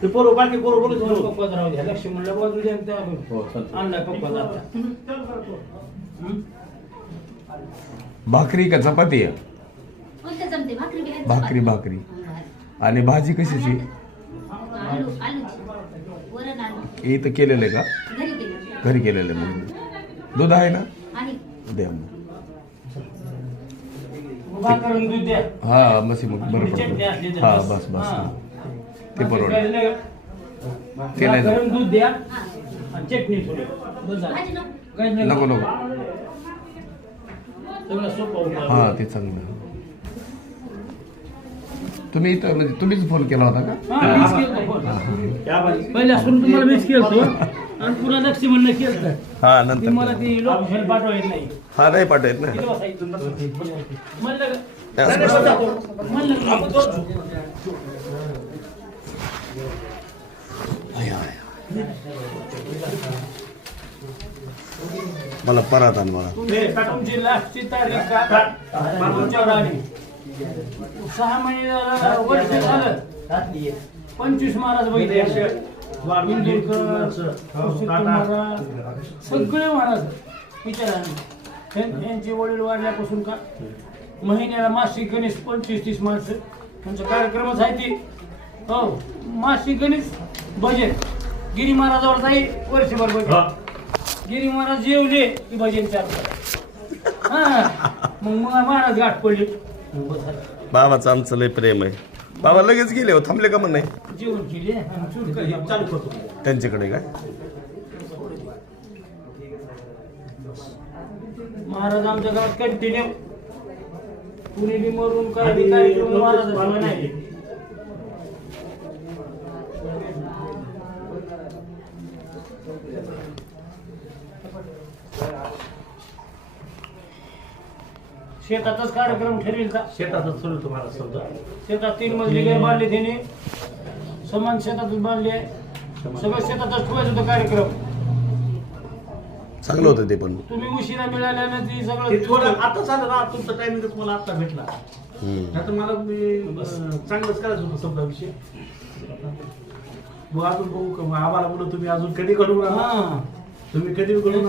ते पोरं बाकी पोरं बोलत पप्पा राहू द्या लक्ष म्हणलं बाजू द्या आणलाय पप्पा भाकरी का चपाती आहे? भाकरी भाकरी आणि भाजी कशाची? इथं केलेलं आहे का? घरी केलेलं आहे. मग दूध आहे ना? द्या मग. हा बस मग बरं पडतं. हा बस बस ते बरोबर ते नाही दूध द्या चटणी नको नको सोपं. हा ते चांगलं. तुम्ही इथं म्हणजे तुम्हीच फोन केला होता का? पहिल्या सुरू तुम्हाला मीच केलतो आणि पुन्हा लक्ष म्हणणं केलं. हा नंतर मला ती लोकेशन पाठवा येत नाही. हा नाही पाठवत ना. मला परत आण मला. तुमची लास्टची तारीख 6 महिने वर्ष झालं. 25 महाराज बघितले सगळे महाराज विचारा. यांचे वडील वाढल्यापासून का महिन्याला मासिक गणेश 25-30 माणसं त्यांचा कार्यक्रमच आहे ती. हो मासिक गणेश भजन गिरी महाराजावर जाईल वर्षभर भजन. गिरी महाराज जेवले की भजन चालू. हा मग महाराज गाठ पडले. बाबाचं आमचं लय प्रेम आहे. बाबा लगेच गेले हो, थांबले का म्हण नाही? जेवण केले चालू करतो त्यांच्याकडे काय महाराज आमच्या गावात कंटिन्यू कुणी बी मरून काय बी कार्यक्रम महाराज नाही. शेतातच कार्यक्रम ठरविल का? शेतातच सुरू तुम्हाला समजा. शेतात 3 मजली घर बांधले त्याने समान शेतातच बांधले. सगळं शेतातच ठेवायचं होतं कार्यक्रम. चांगलं होतं ते पण. तुम्ही उशिरा मिळाल्यानं ती सगळं थोडं आता झालं ना. तुमचा टायमिंग मला आता भेटला. आता मला चांगलंच करायचं होतं समजा विषय. मग अजून बघू का आम्हाला म्हणून तुम्ही अजून कधी करू ना. तुम्ही कधी करू घर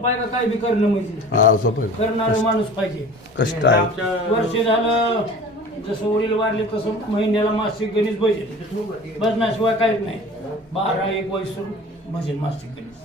बांधले काय बी करणं म्हणजे हा सोपं करणारा माणूस पाहिजे. कष्ट आहे. वर्ष झालं जसं वडील वाढले तसं महिन्याला मासिक गणेश भजन. भजनाशिवाय काहीच नाही. 12-1 वयसून भजन मासिक गणेश.